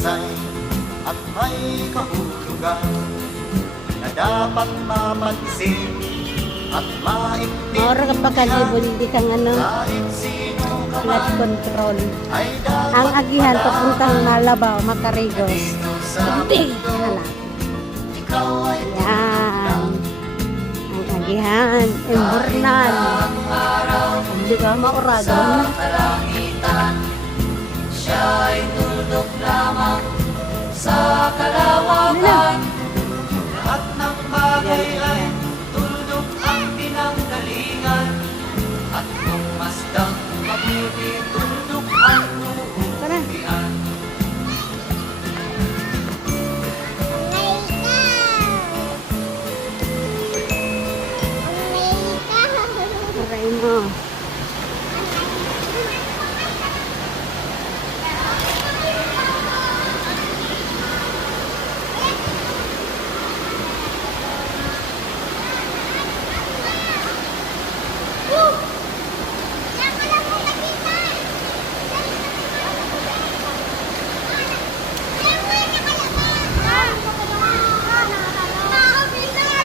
saysay at may kahulugan na dapat mapansin at maigtindihan. Maura ka pa kalibol, hindi kang ano, Kahit sino ka blood man control. ay dapat Ang agihan papuntang Nalabaw, Macarigos. dito sa Hindi, mundo. hala. Ikaw ay Yan. Ang agihan, Imburnal. Hindi ka maurado. kalangitan, siya ay tuldok lamang sa kalawakan. Lahat ng bagay ay tuldok ang pinanggalingan, at kung masdang mabuti